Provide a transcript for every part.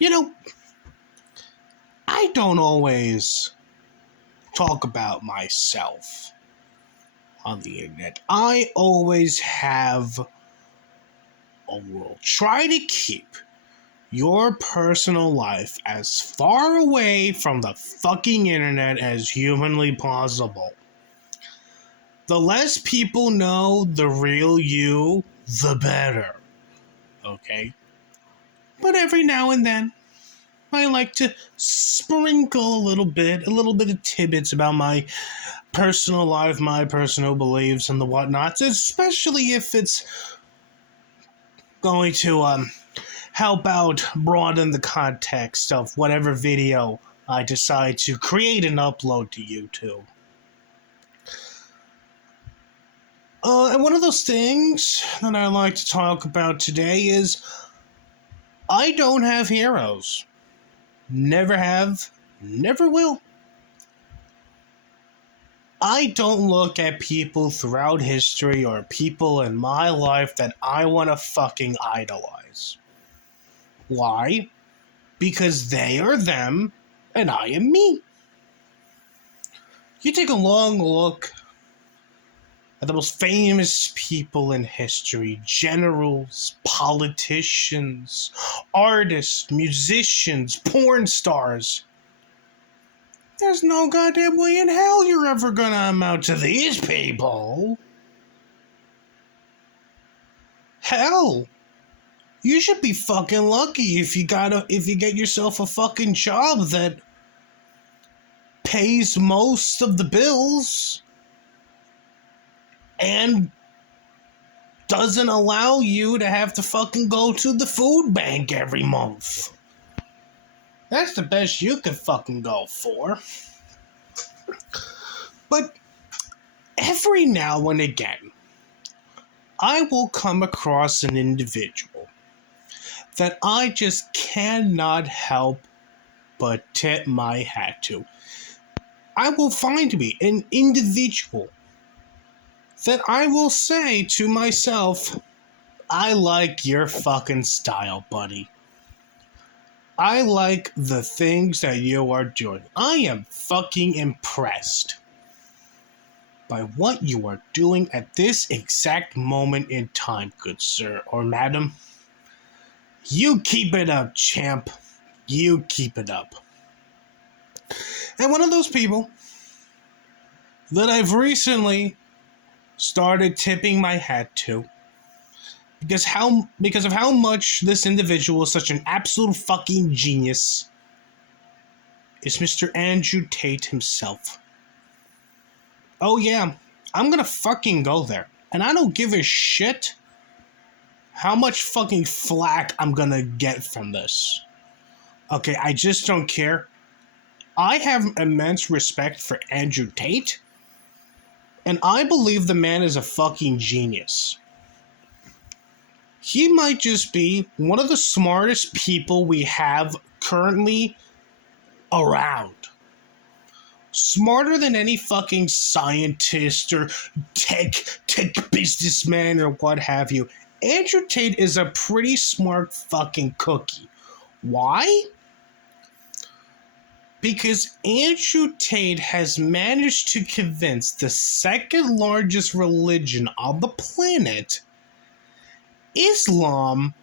You know, I don't always talk about myself on the internet. I always have a rule. Try to keep your personal life as far away from the fucking internet as humanly possible. The less people know the real you, the better. Okay? But every now and then, I like to sprinkle a little bit of tidbits about my personal life, my personal beliefs, and the whatnots, especially if it's going to help out broaden the context of whatever video I decide to create and upload to YouTube. And one of those things that I like to talk about today is I don't have heroes. Never have, never will. I don't look at people throughout history or people in my life that I want to fucking idolize. Why? Because they are them and I am me. You take a long look at the most famous people in history: generals, politicians, artists, musicians, porn stars. There's no goddamn way in hell you're ever gonna amount to these people. Hell, you should be fucking lucky if you get yourself a fucking job that pays most of the bills and doesn't allow you to have to fucking go to the food bank every month. That's the best you could fucking go for. But every now and again, I will come across an individual that I just cannot help but tip my hat to. I will find me an individual that I will say to myself, I like your fucking style, buddy. I like the things that you are doing. I am fucking impressed by what you are doing at this exact moment in time, good sir or madam. You keep it up, champ. You keep it up. And one of those people that I've recently started tipping my hat to because of how much this individual is such an absolute fucking genius is Mr. Andrew Tate himself. Oh yeah, I'm gonna fucking go there. And I don't give a shit how much fucking flack I'm gonna get from this. Okay, I just don't care. I have immense respect for Andrew Tate, and I believe the man is a fucking genius. He might just be one of the smartest people we have currently around. Smarter than any fucking scientist or tech businessman or what have you. Andrew Tate is a pretty smart fucking cookie. Why? Because Andrew Tate has managed to convince the second largest religion on the planet, Islam,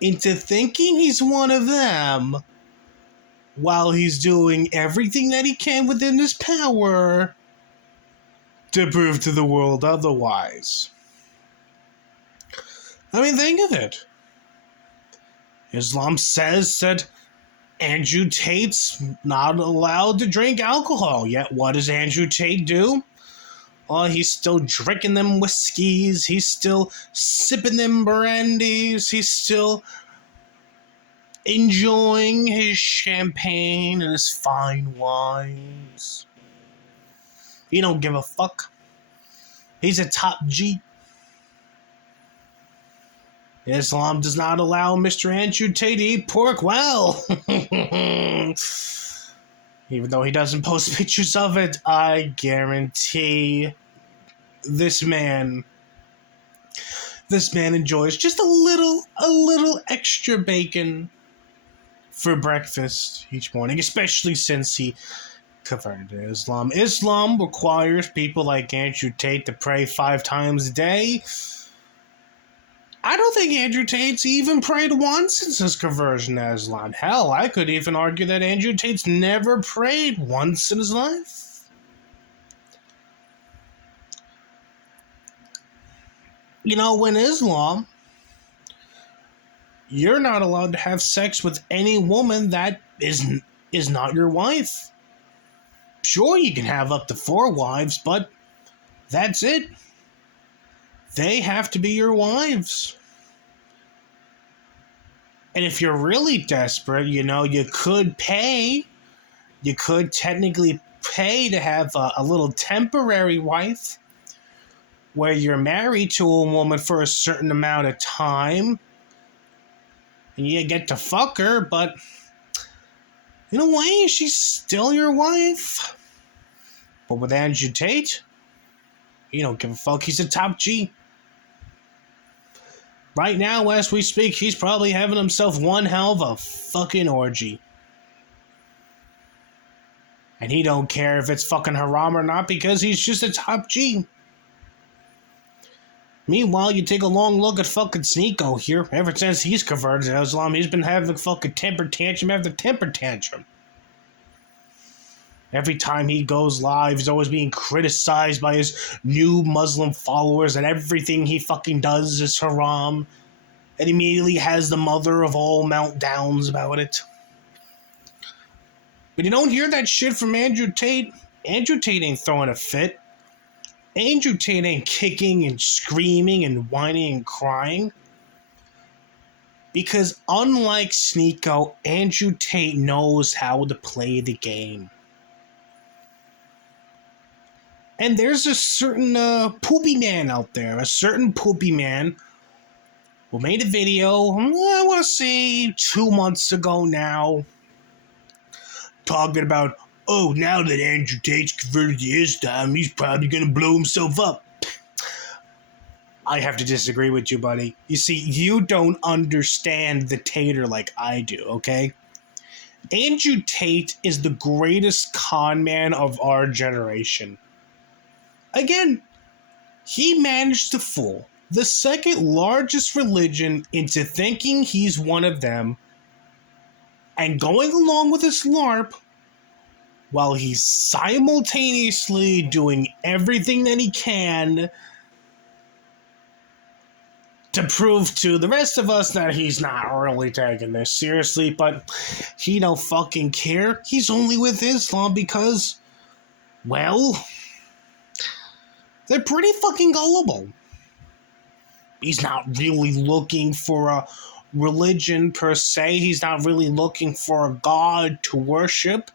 into thinking he's one of them, while he's doing everything that he can within his power to prove to the world otherwise. I mean, think of it. Islam says that Andrew Tate's not allowed to drink alcohol, yet what does Andrew Tate do? Well, he's still drinking them whiskeys, he's still sipping them brandies, he's still enjoying his champagne and his fine wines. He don't give a fuck. He's a top G. Islam does not allow Mr. Andrew Tate to eat pork. Well, even though he doesn't post pictures of it, I guarantee this man enjoys just a little extra bacon for breakfast each morning, especially since he converted to Islam. Islam requires people like Andrew Tate to pray 5 times a day. I don't think Andrew Tate's even prayed once since his conversion to Islam. Hell, I could even argue that Andrew Tate's never prayed once in his life. You know, in Islam, you're not allowed to have sex with any woman that is not your wife. Sure, you can have up to 4 wives, but that's it. They have to be your wives. And if you're really desperate, you know, you could technically pay to have a little temporary wife where you're married to a woman for a certain amount of time and you get to fuck her, but in a way, she's still your wife. But with Andrew Tate, you don't give a fuck. He's a top G. Right now, as we speak, he's probably having himself one hell of a fucking orgy. And he don't care if it's fucking haram or not because he's just a top G. Meanwhile, you take a long look at fucking Sneeko here. Ever since he's converted to Islam, he's been having fucking temper tantrum after temper tantrum. Every time he goes live, he's always being criticized by his new Muslim followers and everything he fucking does is haram. And immediately has the mother of all meltdowns about it. But you don't hear that shit from Andrew Tate. Andrew Tate ain't throwing a fit. Andrew Tate ain't kicking and screaming and whining and crying. Because unlike Sneeko, Andrew Tate knows how to play the game. And there's a certain poopy man out there, a certain poopy man who made a video, I want to say 2 months ago now, talking about, oh, now that Andrew Tate's converted to Islam, he's probably going to blow himself up. I have to disagree with you, buddy. You see, you don't understand the Tater like I do, okay? Andrew Tate is the greatest con man of our generation. Again, he managed to fool the second largest religion into thinking he's one of them and going along with his LARP while he's simultaneously doing everything that he can to prove to the rest of us that he's not really taking this seriously, but he don't fucking care. He's only with Islam because, well, they're pretty fucking gullible. He's not really looking for a religion per se. He's not really looking for a god to worship.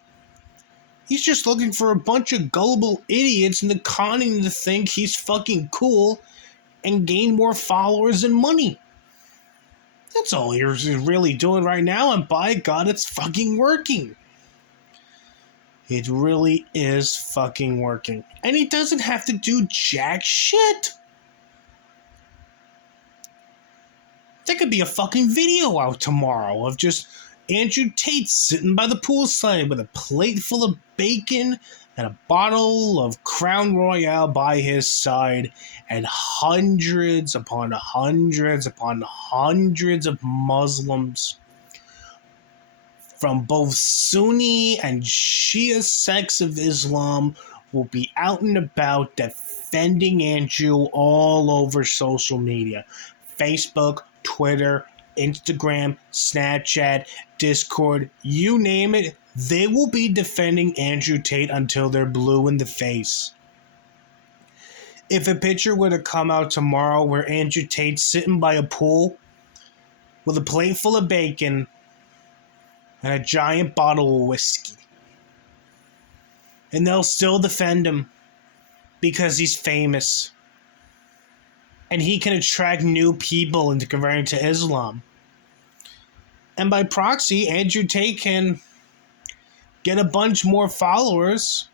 He's just looking for a bunch of gullible idiots into conning to think he's fucking cool and gain more followers and money. That's all he's really doing right now, and by God, it's fucking working. It really is fucking working. And he doesn't have to do jack shit. There could be a fucking video out tomorrow of just Andrew Tate sitting by the poolside with a plate full of bacon and a bottle of Crown Royale by his side and hundreds upon hundreds upon hundreds of Muslims from both Sunni and Shia sects of Islam will be out and about defending Andrew all over social media. Facebook, Twitter, Instagram, Snapchat, Discord, you name it, they will be defending Andrew Tate until they're blue in the face. If a picture were to come out tomorrow where Andrew Tate's sitting by a pool with a plate full of bacon and a giant bottle of whiskey, and they'll still defend him because he's famous and he can attract new people into converting to Islam. And by proxy, Andrew Tate can get a bunch more followers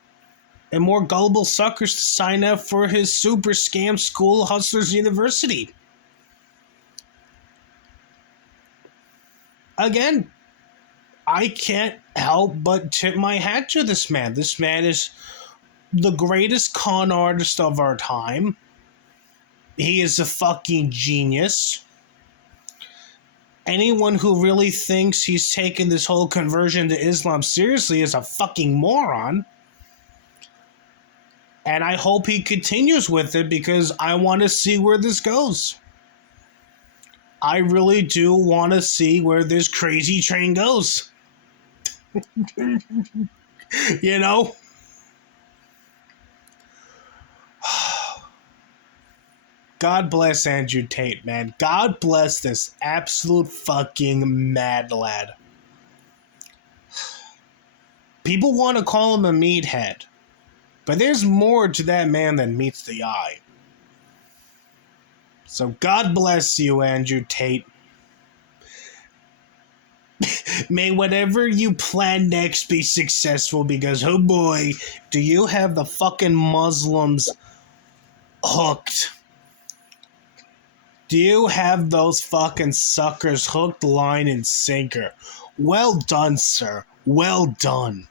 and more gullible suckers to sign up for his super scam school, Hustlers University. Again, I can't help but tip my hat to this man. This man is the greatest con artist of our time. He is a fucking genius. Anyone who really thinks he's taken this whole conversion to Islam seriously is a fucking moron. And I hope he continues with it because I want to see where this goes. I really do want to see where this crazy train goes. You know? God bless Andrew Tate, man. God bless this absolute fucking mad lad. People want to call him a meathead, but there's more to that man than meets the eye. So God bless you, Andrew Tate. May whatever you plan next be successful because, oh boy, do you have the fucking Muslims hooked. Do you have those fucking suckers hooked, line, and sinker? Well done, sir. Well done.